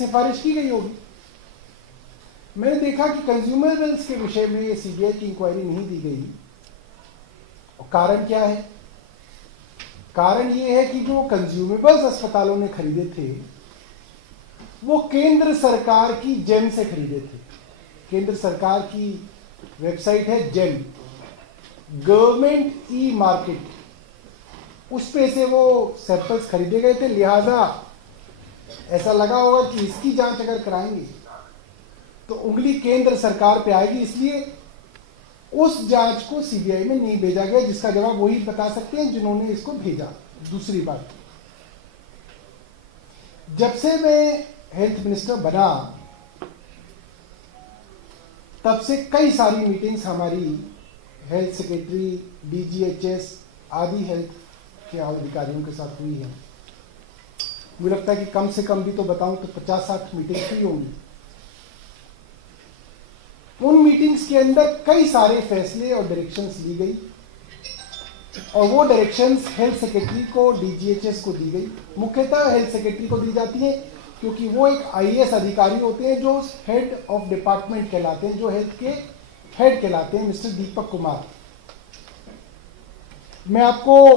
सिफारिश की गई होगी। मैंने देखा कि कंज्यूमरेबल्स के विषय में ये सीबीआई की इंक्वायरी नहीं दी गई। और कारण क्या है? कारण ये है कि जो कंज्यूमेबल्स अस्पतालों ने खरीदे थे वो केंद्र सरकार की जेम से खरीदे थे। केंद्र सरकार की वेबसाइट है जेम, गवर्नमेंट ई मार्केट, उस पे से वो सैंपल्स खरीदे गए थे। लिहाजा ऐसा लगा होगा कि इसकी जांच अगर कराएंगे तो उंगली केंद्र सरकार पे आएगी, इसलिए उस जांच को सीबीआई में नहीं भेजा गया, जिसका जवाब वही बता सकते हैं जिन्होंने इसको भेजा। दूसरी बात, जब से मैं हेल्थ मिनिस्टर बना तब से कई सारी मीटिंग्स हमारी हेल्थ सेक्रेटरी, डीजीएचएस आदि हेल्थ के अधिकारियों के साथ हुई है। मुझे लगता है कि कम से कम भी तो बताऊं तो 50-60 मीटिंग्स हुई होंगी। उन मीटिंग्स के अंदर कई सारे फैसले और डायरेक्शंस ली गई और वो डायरेक्शंस हेल्थ सेक्रेटरी को, डीजीएचएस को दी गई। मुख्यतः हेल्थ सेक्रेटरी को दी जाती है क्योंकि वो एक आईएएस अधिकारी होते हैं जो हेड ऑफ डिपार्टमेंट कहलाते हैं, जो हेल्थ के हेड कहलाते हैं, मिस्टर दीपक कुमार। मैं आपको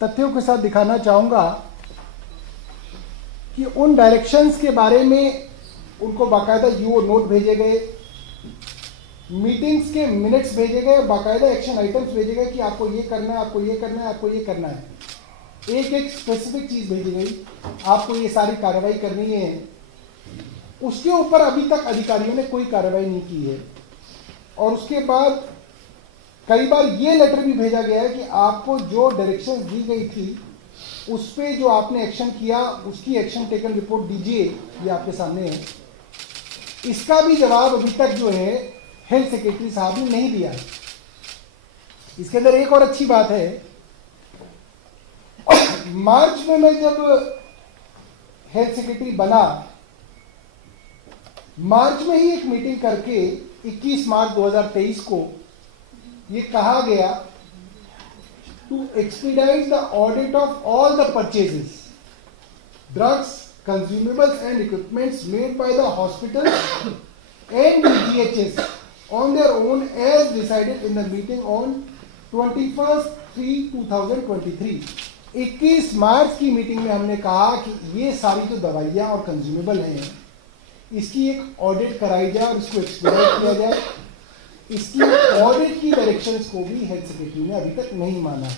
तथ्यों के साथ दिखाना चाहूंगा कि उन डायरेक्शंस के बारे में उनको बाकायदा यूओ नोट भेजे गए, मीटिंग्स के मिनट्स भेजे गए, बाकायदा एक्शन आइटम्स भेजे गए कि आपको ये करना है, आपको ये करना है, आपको ये करना है। एक एक स्पेसिफिक चीज भेजी गई, आपको ये सारी कार्रवाई करनी है। उसके ऊपर अभी तक अधिकारियों ने कोई कार्रवाई नहीं की है। और उसके बाद कई बार ये लेटर भी भेजा गया है कि आपको जो डायरेक्शंस दी गई थी उस पे जो आपने एक्शन किया उसकी एक्शन टेकन रिपोर्ट दीजिए, ये आपके सामने है। इसका भी जवाब अभी तक जो है हेल्थ सेक्रेटरी साहब ने नहीं दिया। इसके अंदर एक और अच्छी बात है, मार्च में मैं जब हेल्थ सेक्रेटरी बना, मार्च में ही एक मीटिंग करके 21 मार्च 2023 को ये कहा गया to expedite the audit of all the purchases, drugs, consumables and equipments made by the hospital and DGHS on their own as decided in the meeting on 21/3/2023। 21 मार्च की मीटिंग में हमने कहा कि ये सारी जो दवाइयां और कंज्यूमेबल हैं इसकी एक ऑडिट कराई जाए और इसको एक्सप्लोर किया जाए। इसकी ऑडिट की डायरेक्शंस को भी हेल्थ सेक्रेटरी ने अभी तक नहीं माना है।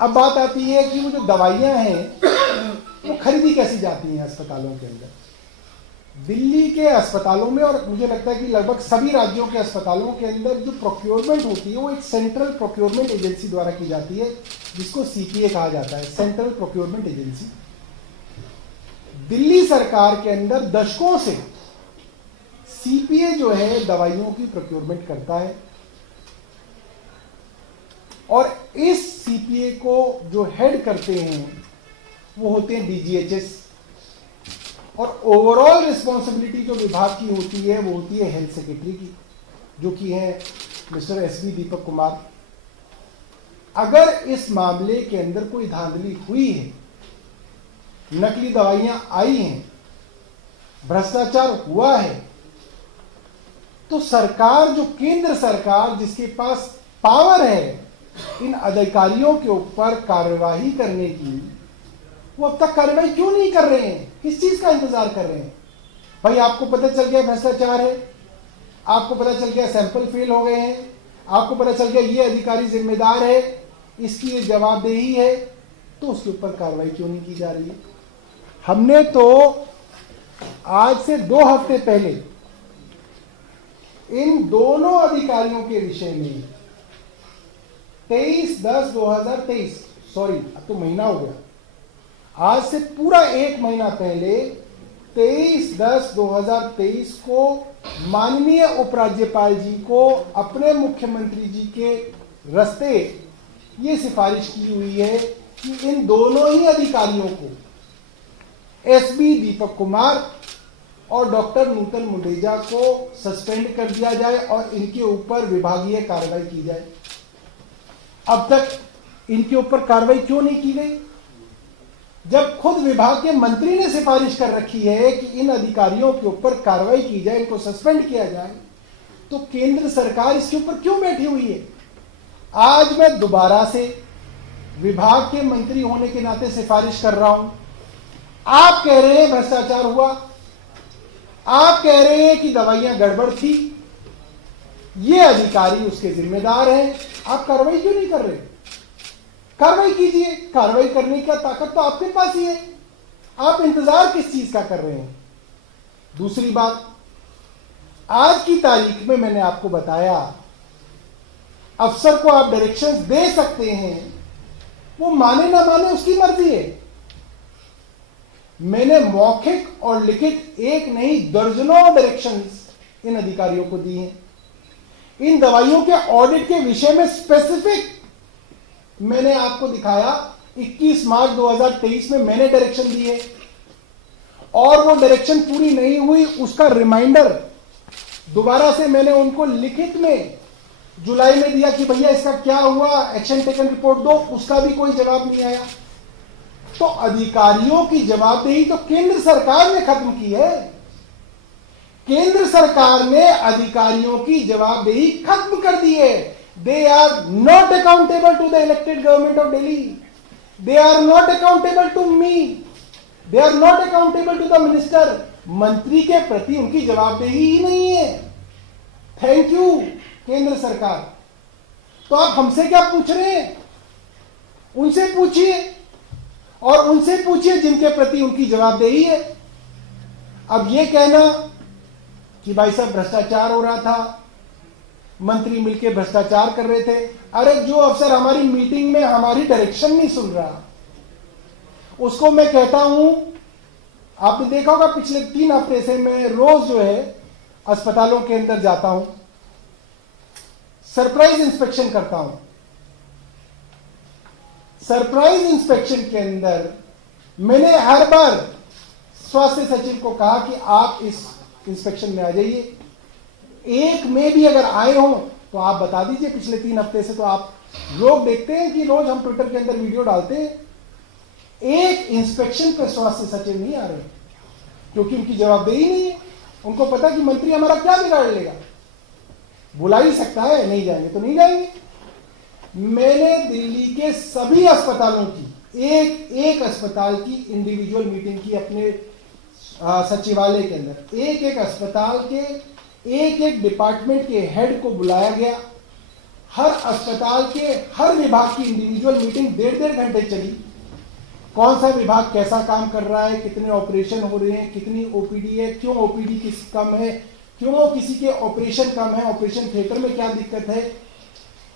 अब बात आती है कि वो जो दवाइयां हैं वो खरीदी कैसी जाती हैं अस्पतालों के अंदर। दिल्ली के अस्पतालों में और मुझे लगता है कि लगभग सभी राज्यों के अस्पतालों के अंदर जो प्रोक्योरमेंट होती है वो एक सेंट्रल प्रोक्योरमेंट एजेंसी द्वारा की जाती है, जिसको सीपीए कहा जाता है, सेंट्रल प्रोक्योरमेंट एजेंसी। दिल्ली सरकार के अंदर दशकों से सीपीए जो है दवाइयों की प्रोक्योरमेंट करता है और इस सीपीए को जो हेड करते हैं वो होते हैं डीजीएचएस और ओवरऑल रिस्पॉन्सिबिलिटी जो विभाग की होती है वो होती है हेल्थ सेक्रेटरी की, जो कि है मिस्टर एसबी दीपक कुमार। अगर इस मामले के अंदर कोई धांधली हुई है, नकली दवाइयां आई हैं, भ्रष्टाचार हुआ है, तो सरकार, जो केंद्र सरकार जिसके पास पावर है इन अधिकारियों के ऊपर कार्यवाही करने की, वो अब तक कार्रवाई क्यों नहीं कर रहे हैं? किस चीज का इंतजार कर रहे हैं? भाई आपको पता चल गया भ्रष्टाचार है, आपको पता चल गया सैंपल फेल हो गए हैं, आपको पता चल गया ये अधिकारी जिम्मेदार है, इसकी ये जवाबदेही है, तो उसके ऊपर कार्रवाई क्यों नहीं की जा रही है? हमने तो आज से 2 हफ्ते पहले इन दोनों अधिकारियों के विषय में 23/10/2023, सॉरी अब तो महीना हो गया, आज से पूरा 1 महीना पहले 23/10/2023 को माननीय उपराज्यपाल जी को अपने मुख्यमंत्री जी के रास्ते ये सिफारिश की हुई है कि इन दोनों ही अधिकारियों को, एसबी दीपक कुमार और डॉक्टर नूतन मुंडेजा को सस्पेंड कर दिया जाए और इनके ऊपर विभागीय कार्रवाई की जाए। अब तक इनके ऊपर कार्रवाई क्यों नहीं की गई? जब खुद विभाग के मंत्री ने सिफारिश कर रखी है कि इन अधिकारियों के ऊपर कार्रवाई की जाए, इनको सस्पेंड किया जाए, तो केंद्र सरकार इसके ऊपर क्यों बैठी हुई है? आज मैं दोबारा से विभाग के मंत्री होने के नाते सिफारिश कर रहा हूं। आप कह रहे हैं भ्रष्टाचार हुआ, आप कह रहे हैं कि दवाइयां गड़बड़ थी, ये अधिकारी उसके जिम्मेदार हैं, आप कार्रवाई क्यों नहीं कर रहे? कार्रवाई कीजिए। कार्रवाई करने का ताकत तो आपके पास ही है, आप इंतजार किस चीज का कर रहे हैं? दूसरी बात, आज की तारीख में मैंने आपको बताया, अफसर को आप डायरेक्शंस दे सकते हैं, वो माने ना माने उसकी मर्जी है। मैंने मौखिक और लिखित एक नहीं दर्जनों डायरेक्शंस इन अधिकारियों को दी हैं। इन दवाइयों के ऑडिट के विषय में स्पेसिफिक मैंने आपको दिखाया, 21 मार्च 2023 में मैंने डायरेक्शन दी है, और वो डायरेक्शन पूरी नहीं हुई, उसका रिमाइंडर दोबारा से मैंने उनको लिखित में जुलाई में दिया कि भैया इसका क्या हुआ, एक्शन टेकन रिपोर्ट दो, उसका भी कोई जवाब नहीं आया। तो अधिकारियों की जवाबदेही तो केंद्र सरकार ने खत्म की है। केंद्र सरकार ने अधिकारियों की जवाबदेही खत्म कर दी है। They are not accountable to the elected government of Delhi, they are not accountable to me, they are not accountable to the minister. मंत्री के प्रति उनकी जवाबदेही ही नहीं है। थैंक यू केंद्र सरकार। तो आप हमसे क्या पूछ रहे हैं? उनसे पूछिए, और उनसे पूछिए जिनके प्रति उनकी जवाबदेही है। अब यह कहना कि भाई साहब भ्रष्टाचार हो रहा था, मंत्री मिलकर भ्रष्टाचार कर रहे थे, अरे जो अफसर हमारी मीटिंग में हमारी डायरेक्शन नहीं सुन रहा, उसको मैं कहता हूं, आपने देखा होगा पिछले 3 हफ्ते से मैं रोज जो है अस्पतालों के अंदर जाता हूं, सरप्राइज इंस्पेक्शन करता हूं। सरप्राइज इंस्पेक्शन के अंदर मैंने हर बार स्वास्थ्य सचिव को कहा कि आप इस इंस्पेक्शन में आ जाइए। एक में भी अगर आए हो तो आप बता दीजिए। पिछले 3 हफ्ते से तो आप लोग देखते हैं कि रोज हम ट्विटर के अंदर वीडियो डालते हैं, एक इंस्पेक्शन पे स्वास्थ्य सचिव नहीं आ रहे, क्योंकि उनकी जवाबदेही नहीं है। उनको पता कि मंत्री हमारा क्या बिगाड़ लेगा, बुला ही सकता है, नहीं जाएंगे तो नहीं जाएंगे। मैंने दिल्ली के सभी अस्पतालों की एक अस्पताल की इंडिविजुअल मीटिंग की अपने सचिवालय के अंदर। एक अस्पताल के एक डिपार्टमेंट के हेड को बुलाया गया। हर अस्पताल के हर विभाग की इंडिविजुअल मीटिंग 1.5 घंटे चली। कौन सा विभाग कैसा काम कर रहा है, कितने ऑपरेशन हो रहे हैं, कितनी ओपीडी है, क्यों ओपीडी कम है, क्यों किसी के ऑपरेशन कम है, ऑपरेशन थिएटर में क्या दिक्कत है।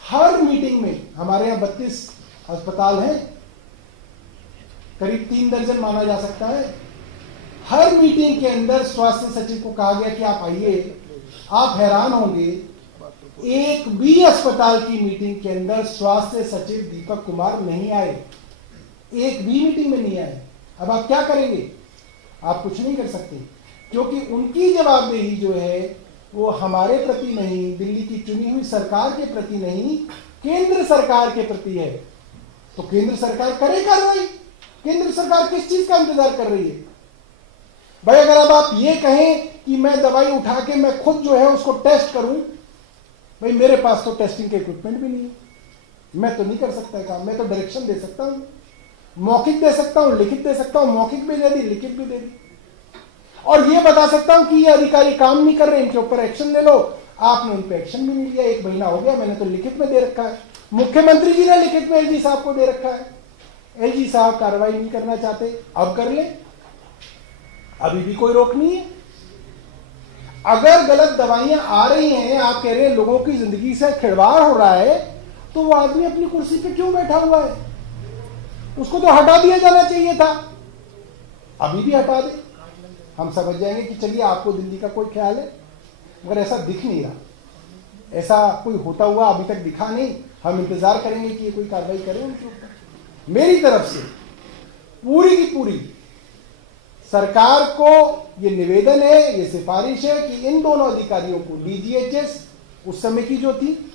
हर मीटिंग में, हमारे यहाँ 32 अस्पताल हैं, करीब 3 दर्जन माना जा सकता है। हर मीटिंग के अंदर स्वास्थ्य सचिव को कहा गया कि आप आइए। आप हैरान होंगे, एक भी अस्पताल की मीटिंग के अंदर स्वास्थ्य सचिव दीपक कुमार नहीं आए, एक भी मीटिंग में नहीं आए। अब आप क्या करेंगे? आप कुछ नहीं कर सकते, क्योंकि उनकी जवाबदेही जो है वो हमारे प्रति नहीं, दिल्ली की चुनी हुई सरकार के प्रति नहीं, केंद्र सरकार के प्रति है। तो केंद्र सरकार करे कार्रवाई। केंद्र सरकार किस चीज का इंतजार कर रही है? भाई अगर अब आप ये कहें कि मैं दवाई उठा के मैं खुद जो है उसको टेस्ट करूं, भाई मेरे पास तो टेस्टिंग के इक्विपमेंट भी नहीं है, मैं तो नहीं कर सकता काम। मैं तो डायरेक्शन दे सकता हूं, मौखिक दे सकता हूं, लिखित दे सकता हूं, मौखिक भी दे दी, लिखित भी दे दी, और ये बता सकता हूं कि ये अधिकारी काम नहीं कर रहे, इनके ऊपर एक्शन ले लो। आपने उन पर एक्शन भी नहीं लिया। 1 महीना हो गया, मैंने तो लिखित में दे रखा है, मुख्यमंत्री जी ने लिखित में एलजी साहब को दे रखा है। एलजी साहब कार्रवाई नहीं करना चाहते, अब कर ले, अभी भी कोई रोक नहीं है। अगर गलत दवाइयां आ रही हैं, आप कह रहे हैं लोगों की जिंदगी से खिलवाड़ हो रहा है, तो वो आदमी अपनी कुर्सी पे क्यों बैठा हुआ है? उसको तो हटा दिया जाना चाहिए था। अभी भी हटा दे, हम समझ जाएंगे कि चलिए आपको दिल्ली का कोई ख्याल है, मगर ऐसा दिख नहीं रहा। ऐसा कोई होता हुआ अभी तक दिखा नहीं। हम इंतजार करेंगे कि ये कोई कार्रवाई करे उनके ऊपर। मेरी तरफ से पूरी की पूरी सरकार को ये निवेदन है, ये सिफारिश है कि इन दोनों अधिकारियों को, डीजीएचएस उस समय की जो थी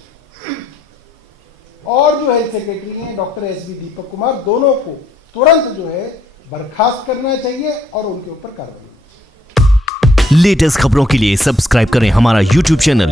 और जो हेल्थ सेक्रेटरी हैं डॉक्टर एसबी दीपक कुमार, दोनों को तुरंत जो है बर्खास्त करना चाहिए और उनके ऊपर कार्रवाई। लेटेस्ट खबरों के लिए सब्सक्राइब करें हमारा YouTube चैनल